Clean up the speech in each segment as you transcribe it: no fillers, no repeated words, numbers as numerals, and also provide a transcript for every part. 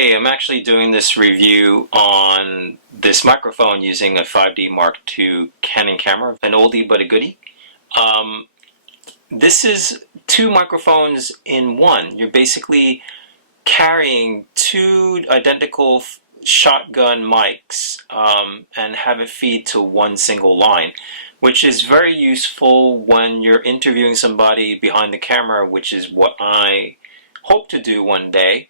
Hey, I'm actually doing this review on this microphone using a 5D Mark II Canon camera, an oldie but a goodie. This is two microphones in one. You're basically carrying two identical shotgun mics and have it feed to one single line, which is very useful when you're interviewing somebody behind the camera, which is what I hope to do one day.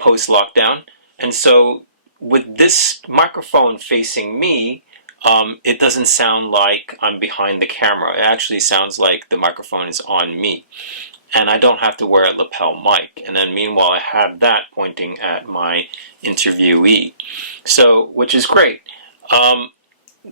Post-lockdown. And so with this microphone facing me, it doesn't sound like I'm behind the camera. It actually sounds like the microphone is on me. And I don't have to wear a lapel mic. And then meanwhile, I have that pointing at my interviewee. So, which is great.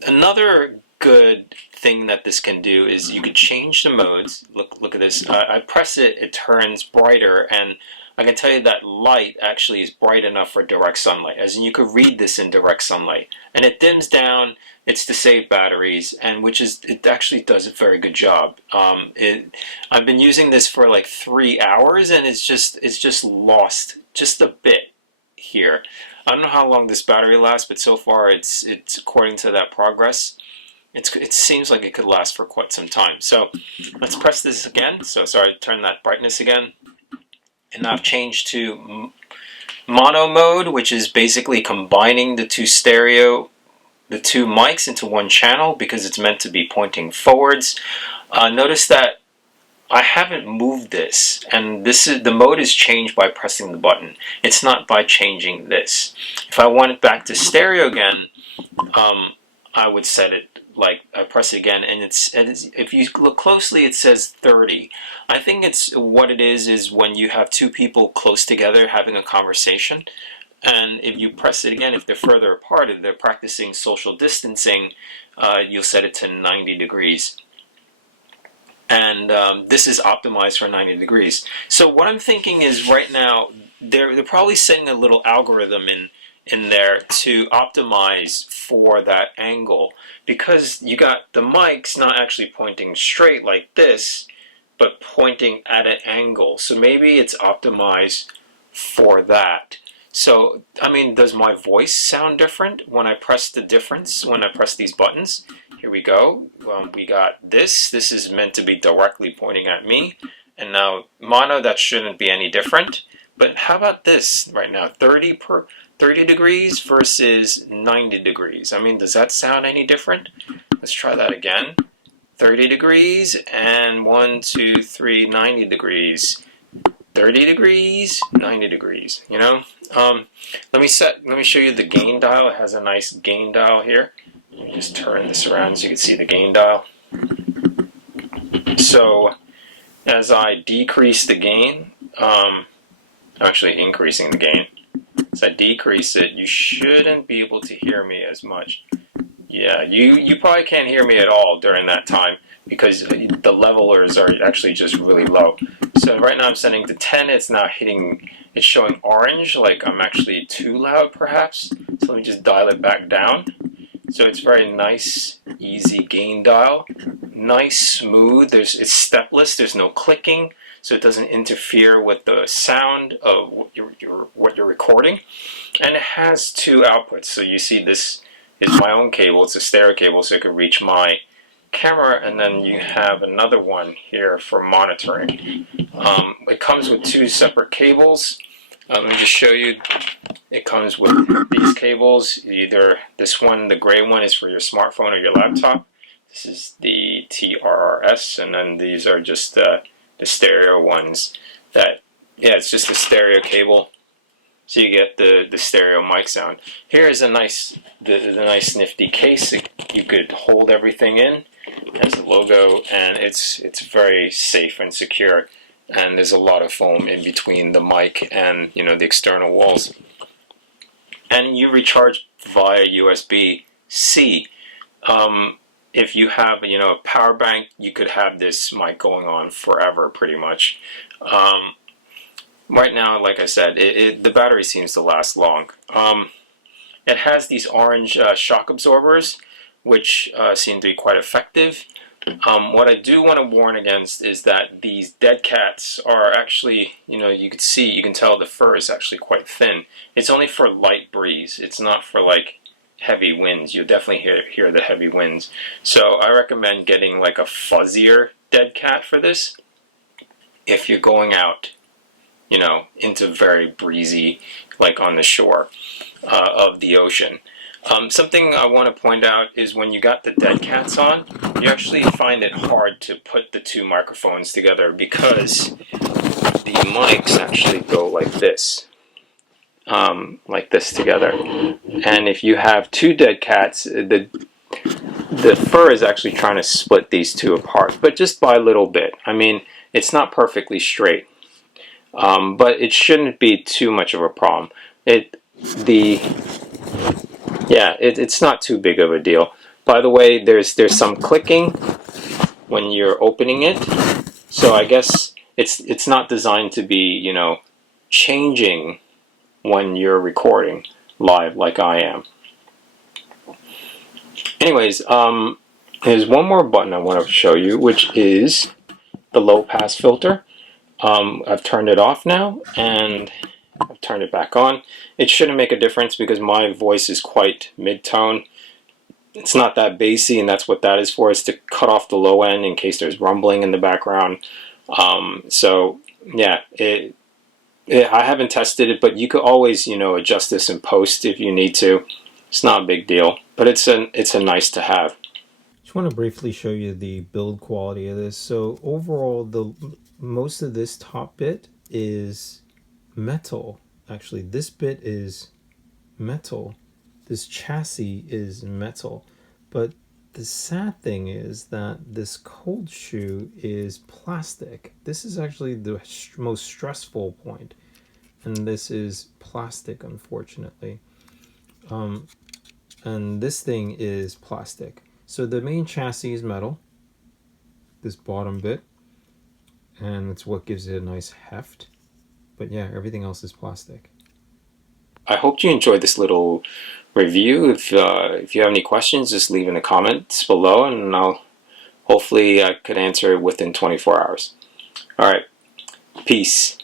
Another good thing that this can do is you could change the modes. Look at this. I press it, it turns brighter, and I can tell you that light actually is bright enough for direct sunlight, as in you could read this in direct sunlight. And it dims down, it's to save batteries, and it actually does a very good job. I've been using this for like 3 hours, and it's just lost just a bit here. I don't know how long this battery lasts, but so far it's according to that progress. It seems like it could last for quite some time. So let's press this again. So sorry, turn that brightness again. And I've changed to mono mode, which is basically combining the two mics into one channel because it's meant to be pointing forwards. Notice that I haven't moved this, and the mode is changed by pressing the button. It's not by changing this. If I want it back to stereo again, I would set it like I press it again, and if you look closely, it says 30. I think what it is when you have two people close together having a conversation, and if you press it again, if they're further apart, if they're practicing social distancing, you'll set it to 90 degrees. And this is optimized for 90 degrees. So what I'm thinking is right now, they're probably setting a little algorithm in there to optimize for that angle, because you got the mics not actually pointing straight like this, but pointing at an angle. So maybe it's optimized for that. So, I mean, does my voice sound different when I press when I press these buttons? Here we go. We got this. This is meant to be directly pointing at me. And now mono, that shouldn't be any different. But how about this right now? 30 degrees versus 90 degrees. I mean, does that sound any different? Let's try that again. 30 degrees and 1, 2, 3, 90 degrees. 30 degrees, 90 degrees, you know? Let me show you the gain dial. It has a nice gain dial here. Let me just turn this around so you can see the gain dial. So as I decrease the gain, I'm actually increasing the gain. As I decrease it, you shouldn't be able to hear me as much. Yeah, you probably can't hear me at all during that time because the levelers are actually just really low. So right now I'm setting to 10. It's now it's showing orange, like I'm actually too loud perhaps. So let me just dial it back down. So it's very nice, easy gain dial. Nice, smooth. It's stepless. There's no clicking, so it doesn't interfere with the sound of what you're recording. And it has two outputs. So you see this is my own cable. It's a stereo cable, so it can reach my camera, and then you have another one here for monitoring. It comes with two separate cables. Let me just show you. It comes with these cables. Either this one, the gray one, is for your smartphone or your laptop. This is the TRRS, and then these are just the stereo ones. It's just a stereo cable, so you get the stereo mic sound. Here is the nice nifty case. You could hold everything in. It has the logo, and it's very safe and secure. And there's a lot of foam in between the mic and the external walls. And you recharge via USB-C. If you have a power bank, you could have this mic going on forever, pretty much. Right now, like I said, the battery seems to last long. It has these orange shock absorbers, which seem to be quite effective. What I do want to warn against is that these dead cats are actually, you can tell the fur is actually quite thin. It's only for light breeze. It's not for like heavy winds. You'll definitely hear the heavy winds. So I recommend getting like a fuzzier dead cat for this if you're going out, into very breezy, like on the shore of the ocean. Something I want to point out is when you got the dead cats on, you actually find it hard to put the two microphones together because the mics actually go like this together. And if you have two dead cats, the fur is actually trying to split these two apart, but just by a little bit. I mean, it's not perfectly straight, but it shouldn't be too much of a problem. It's not too big of a deal. By the way, there's some clicking when you're opening it, so I guess it's not designed to be, changing when you're recording live like I am. Anyways, there's one more button I want to show you, which is the low pass filter. I've turned it off now, and I've turned it back on. It shouldn't make a difference because my voice is quite mid-tone. It's not that bassy, and that's what that is for. It's to cut off the low end in case there's rumbling in the background. So yeah, I haven't tested it, but you could always, adjust this in post if you need to. It's not a big deal, but it's a nice to have. Just want to briefly show you the build quality of this. So overall, most of this top bit is metal. Actually, this bit is metal. This chassis is metal. But the sad thing is that this cold shoe is plastic. This is actually the most stressful point. And this is plastic, unfortunately. And this thing is plastic. So the main chassis is metal, this bottom bit, and it's what gives it a nice heft. But yeah, everything else is plastic. I hope you enjoyed this little review. If you have any questions, just leave in the comments below, and hopefully I could answer it within 24 hours. All right, peace.